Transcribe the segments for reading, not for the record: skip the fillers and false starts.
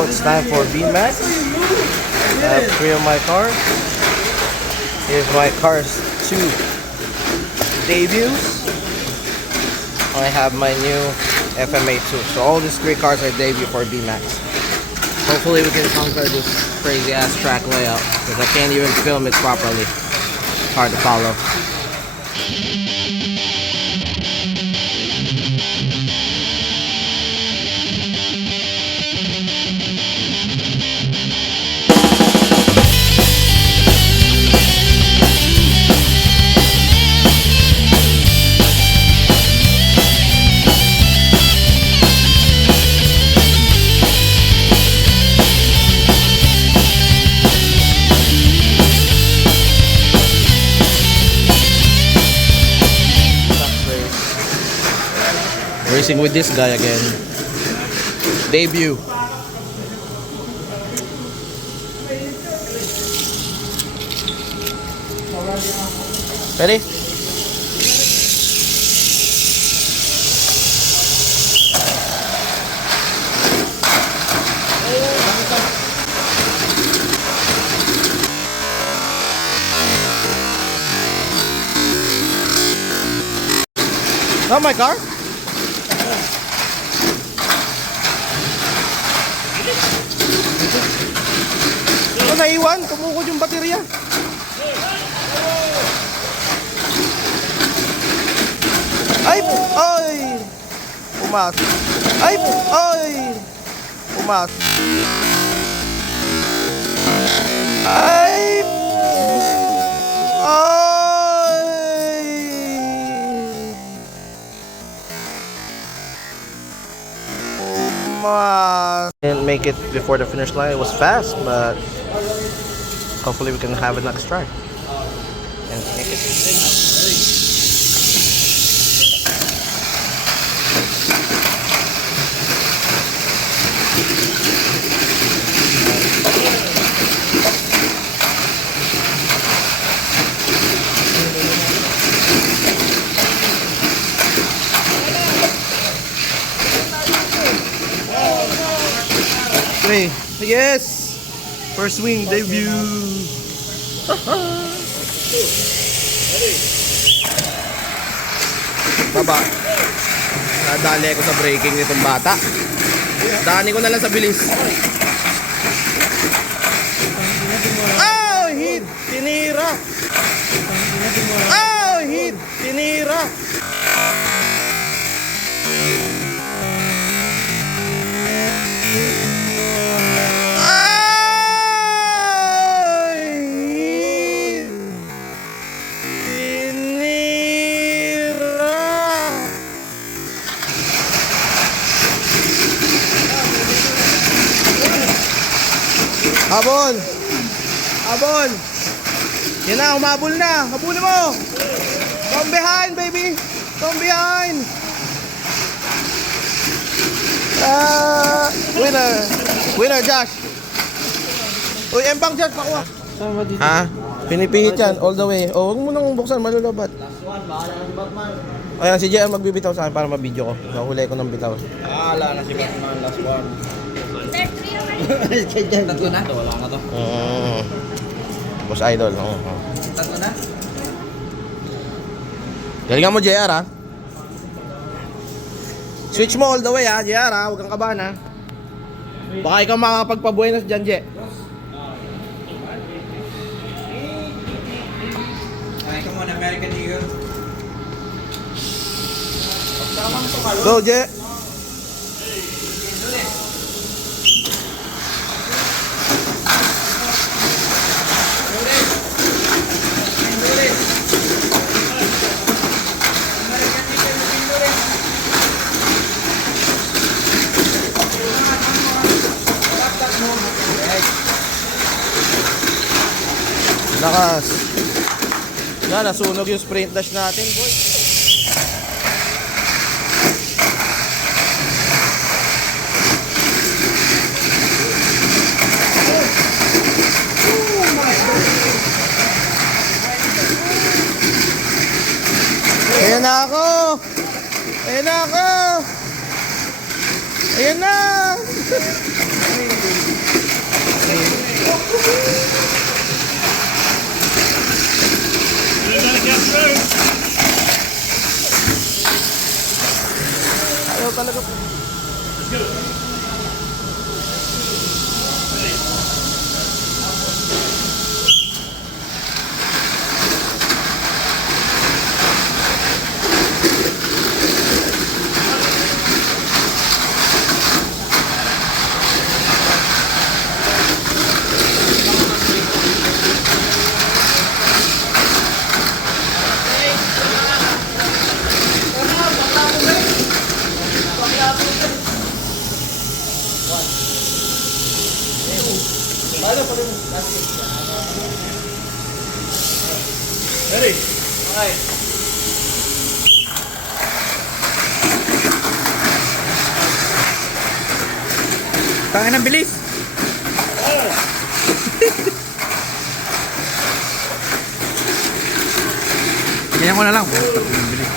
now it's time for VMAX. I have 3 of my cars. Here's my car's 2 debuts. I have my new FMA2. So all these 3 cars are debut for VMAX. Hopefully we can conquer this crazy ass track layout, because I can't even film it properly. It's hard to follow. Racing with this guy again. Debut. Ready? Not my car? Naiwan, tumukod yung baterya. Ay! Ay! Pumas. Ay! Ay! Pumas. Ay! Ay! Pumas. Didn't make it before the finish line. It was fast, but hopefully we can have a next try and make it. Hey, yes! First swing debut. Baba. Nadali ako sa braking nitong bata. Dani ko na lang sa bilis. Oh, hit! Tinira! Oh, hit! Tinira! Habol! Habol! Yan na, umabol na! Habulin mo! From behind, baby! From behind! Winner! Winner, Josh! Uy, empang Josh, pakuha! Ha? Pinipihit yan, all the way. O, huwag mo nang buksan, malulabat. Last one, bahala na si Batman. Ayan, si Jay ang magbibitaw sa akin para mabidyo ko. Nahuli ko ng bitaw. Bahala na si Batman, last one. Tatlo na? Wala na to. Boss Idol. Tatlo na? Galingan mo, JR, ha? Switch mo all the way, ha, JR, ha? Huwag kang kabahan, ha? Baka ikaw makakapagpabuenos dyan, Jay. Ay, come on, American Eagle. Go, Jay. Lakas. Na, nasunog yung sprint dash natin, boy. Ayan na ako. Ayan na ako. Ayan na. Ready? Okay. Tangin ang bilis. Ganyan ko na lang. Bilis.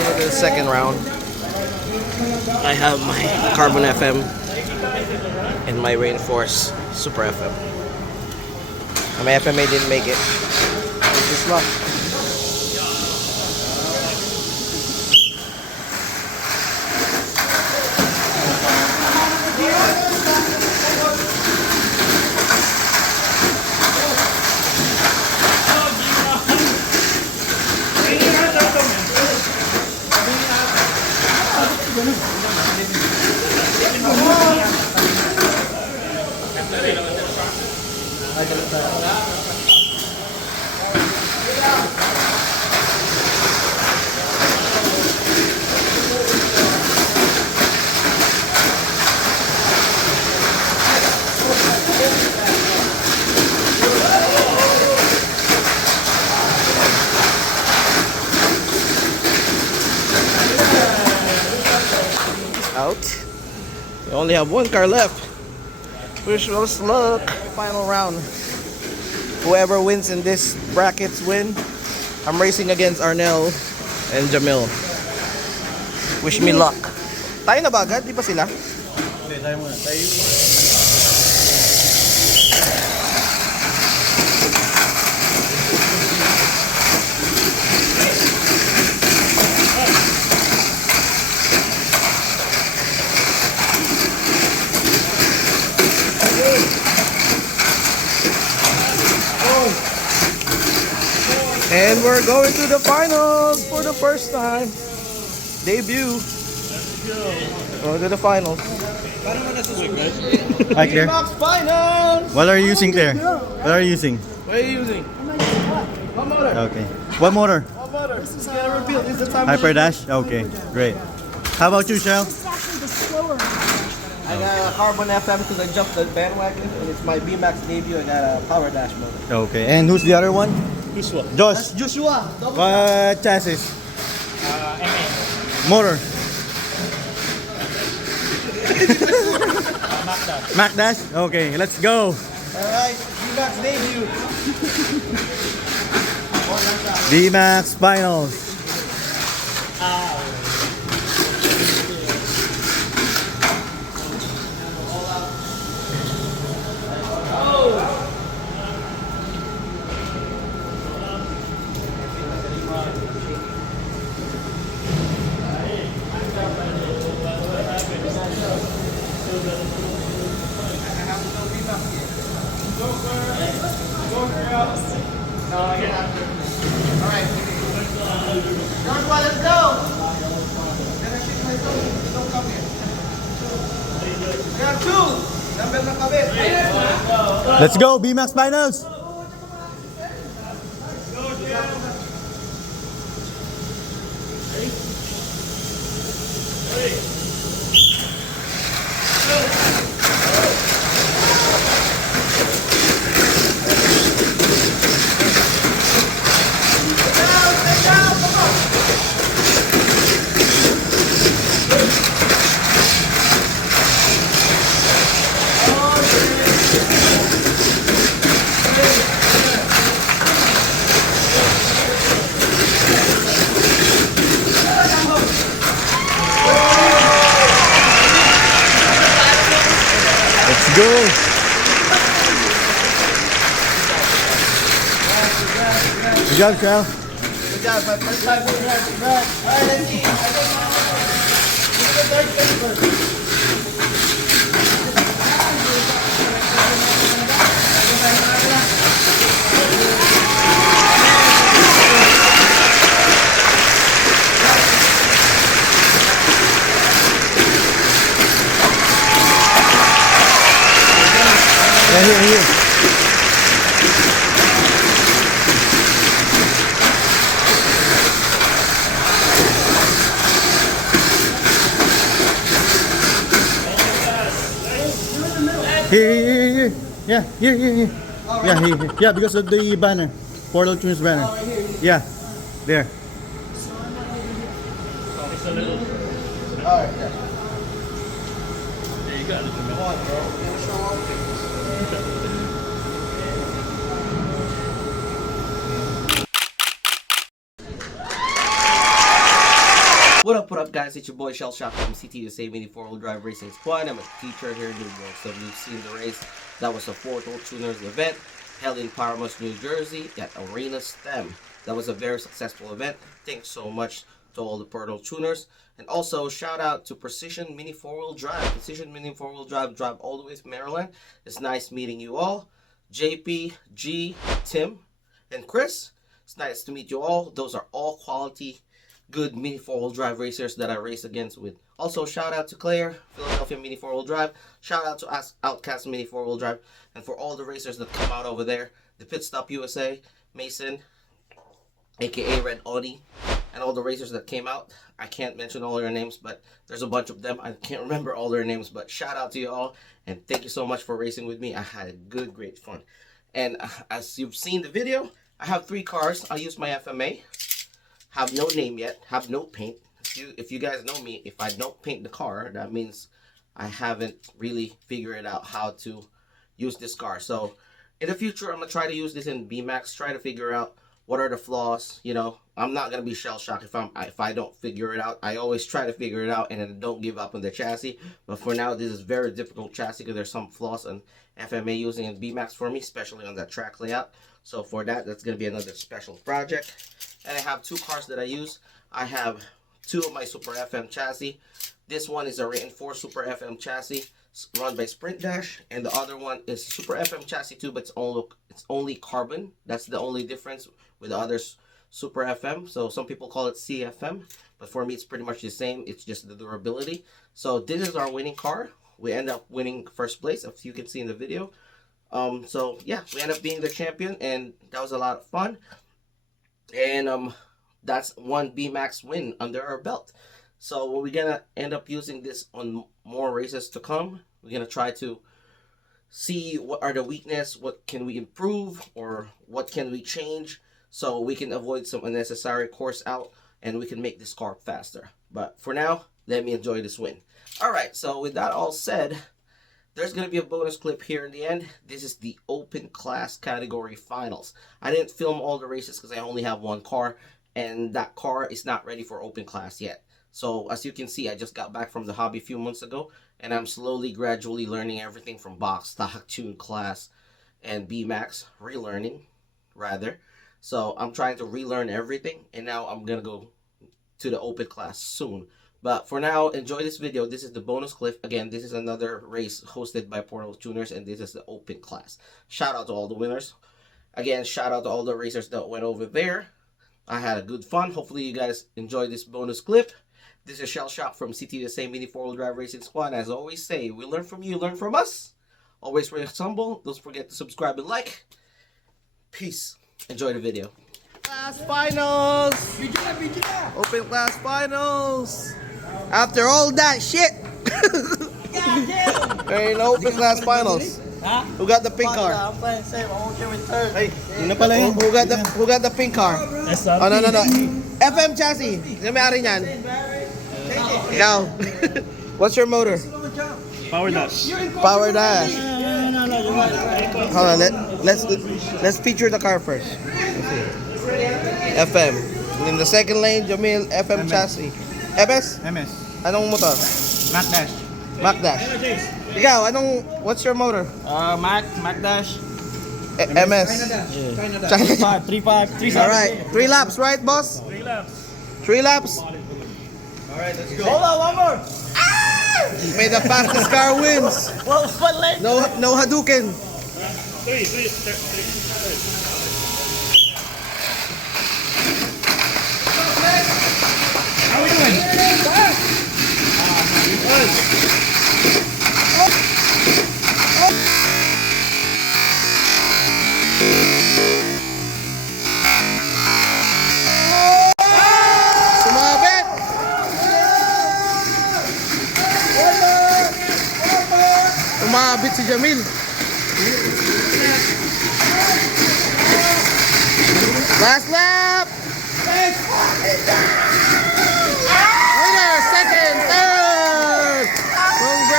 For the second round, I have my Carbon FM and my Rainforce Super FM. My FMA didn't make it. This is luck. Out. We only have one car left. Wish us luck. Final round. Whoever wins in this brackets win. I'm racing against Arnel and Jamil. Wish me luck. Tayo na ba agad? Di pa sila? Okay, tayo muna. Tayo. And we're going to the finals for the first time. Debut. Going to the finals. Hi, Claire. Max finals! What are you using there? What are you using? What are you using? One motor. Okay. What motor? One motor. This is gonna reveal. This is the time. Hyper Dash? Okay, great. How about you, Shell? It's actually the slower version. I got a Carbon FM because I jumped the bandwagon. And it's my BMAX debut. I got a Power Dash motor. Okay. And who's the other one? Joshua. Josh. Joshua. Double What chassis? MA. Motor. Mac Dash. Mac Dash? Okay, let's go. Alright, BMAX debut. VMAX Finals. Alright. Joshua, let's go! Don't come here. We have two! Number na kabit. Let's go, VMAX Finals. Let's go. Good job, Cal. Good job, my first time doing that. Alright, let's see. Who's the third place? Yeah, here. Here. Yeah, here. Yeah, here. Yeah, because of the banner. Portal Tuners banner. Yeah, there. It's a little. Alright, yeah. There you go. Come on, bro. You gotta show off things. What up, guys? It's your boy Cielshock from CTUSA Mini4wd Drive Racing Squad. I'm a teacher here in Noobworx. So you've seen the race. That was a Portal Tuners event held in Paramus, New Jersey at Arena STEM. That was a very successful event. Thanks so much to all the Portal Tuners. And also, shout out to Precision Mini4wd Drive. Precision Mini4wd Drive all the way to Maryland. It's nice meeting you all. JP, G, Tim, and Chris. It's nice to meet you all. Those are all quality good Mini4wd Drive racers that I race against with. Also, shout out to Claire, Philadelphia Mini4wd Drive. Shout out to Outcast Mini4wd Drive. And for all the racers that come out over there, the Pit Stop USA, Mason, aka Red Audi, and all the racers that came out. I can't mention all their names, but there's a bunch of them. I can't remember all their names, but shout out to you all. And thank you so much for racing with me. I had a great fun. And as you've seen the video, I have 3 cars. I use my FMA. Have no name yet, have no paint. If you guys know me, if I don't paint the car, that means I haven't really figured out how to use this car. So in the future, I'm gonna try to use this in BMAX, try to figure out what are the flaws. You know, I'm not gonna be shell shocked if I don't figure it out. I always try to figure it out and then don't give up on the chassis. But for now, this is very difficult chassis because there's some flaws on FMA using in BMAX for me, especially on that track layout. So for that's gonna be another special project. And I have 2 cars that I use. I have 2 of my Super FM chassis. This one is a reinforced Super FM chassis run by Sprint Dash, and the other one is Super FM chassis too, but it's only carbon. That's the only difference with the other Super FM. So some people call it CFM, but for me it's pretty much the same. It's just the durability. So this is our winning car. We end up winning first place, if you can see in the video. So yeah, we end up being the champion, and that was a lot of fun. And that's 1 BMAX win under our belt. So we're gonna end up using this on more races to come. We're gonna try to see what are the weaknesses, what can we improve, or what can we change, so we can avoid some unnecessary course out and we can make this car faster. But for now, let me enjoy this win. Alright, so with that all said, there's going to be a bonus clip here in the end. This is the open class category finals. I didn't film all the races because I only have 1 car, and that car is not ready for open class yet. So as you can see, I just got back from the hobby a few months ago, and I'm gradually learning everything from box, stock, tune, class, and BMAX. Relearning, rather. So I'm trying to relearn everything, and now I'm going to go to the open class soon. But for now, enjoy this video. This is the bonus clip. Again, this is another race hosted by Portal Tuners, and this is the open class. Shout out to all the winners. Again, shout out to all the racers that went over there. I had a good fun. Hopefully you guys enjoyed this bonus clip. This is Cielshock from CTUSA Mini4wd Drive Racing Squad. As I always say, we learn from you, learn from us. Always remain humble. Don't forget to subscribe and like. Peace. Enjoy the video. Class finals! Open class finals! After all that shit! There ain't no open class finals. Huh? Who got the pink car? I'm playing safe. I won't get returned. Hey, yun na pala yun. Who got the pink car? That's Oh, no. FM chassis. Yung may-ari niyan. Ikaw. What's your motor? Power dash. Power dash. Hold on, let's feature the car first. FM. In the second lane, Jamil, FM chassis. MS? MS. Anong motor? Mac Dash. Mac Dash. Ikaw, what's your motor? Mac Dash. MS. China. 3.5. Alright, 3 laps, right, boss? 3 laps. 3 laps. Alright, let's go. Hold on, one more. May the fastest car wins. What lane? No Hadouken. 3. How we doing? Sumabit. sumabit si Jamil. Last lap! Winner, second, third! Congrats!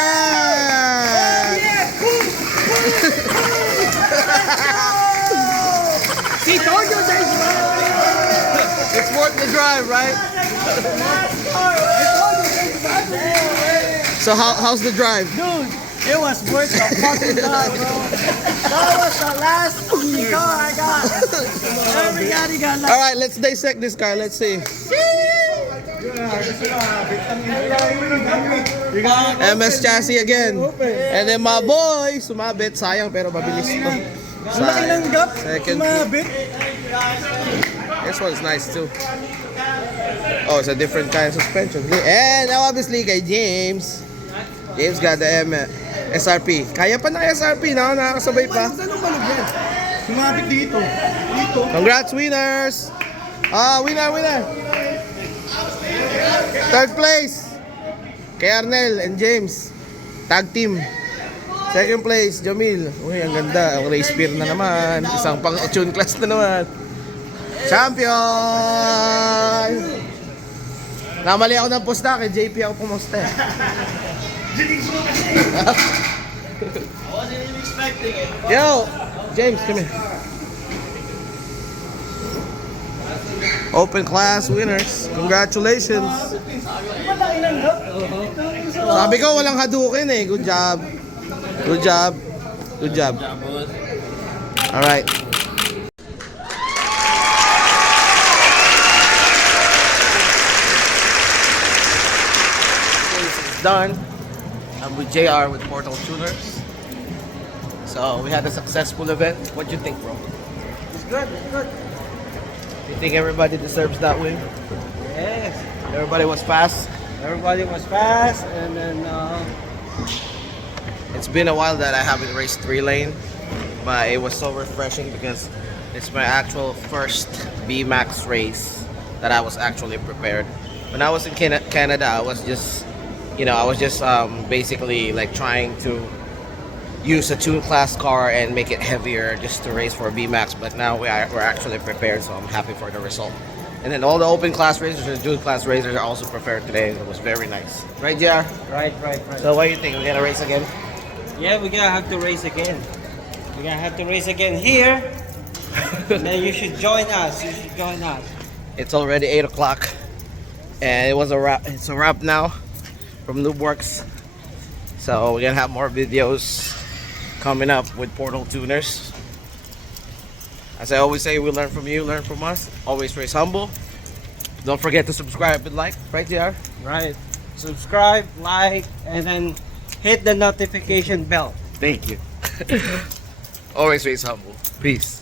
See, told you guys. It's worth the drive, right? So how's the drive? Dude, it was worth the fucking drive, bro. That was the last car I got. Everybody got All right, let's dissect this car. Let's see. MS chassis again. And then my boy, sumabit. Sayang pero mabilis to. Sayang. Second. This one's nice too. Oh, it's a different kind of suspension. And now obviously kay James. James got the SRP. Kaya pa na SRP, no? Nakakasabay pa. Sumabit dito. Congrats, winners! Winner! Third place, kay Arnel and James. Tag team. Second place, Jamil. Uy, ang ganda. Ang race peer na naman. Isang pang-tune class na naman. Champion! Namali ako ng posta. Kay JP ako pumusta. I wasn't even expecting it. Yo! James, come here. Open class winners. Congratulations. Sabi ko walang hadukin eh. Good job. Good job. Good job. All right. This is done. I'm with JR with Portal Tuners. So we had a successful event. What do you think, bro? It's good, it's good. You think everybody deserves that win? Yes. Everybody was fast. Everybody was fast, and then It's been a while that I haven't raced 3-lane, but it was so refreshing because it's my actual first B-Max race that I was actually prepared. When I was in Canada, I was just, basically like trying to use a tune class car and make it heavier just to race for B-Max, but now we're actually prepared, so I'm happy for the result. And then all the open class racers and tune class racers are also prepared today. It was very nice. Right, JR? right. So what do you think? We're gonna race again? Yeah, we're gonna have to race again. We're gonna have to race again here. And then you should join us. It's already 8 o'clock, and it was a wrap. It's a wrap now from Noobworx. So we're gonna have more videos coming up with Portal Tuners. As I always say, we learn from you, learn from us. Always race humble. Don't forget to subscribe and like, right, JR? Right. Subscribe, like, and then hit the notification bell. Thank you. Always race humble. Peace.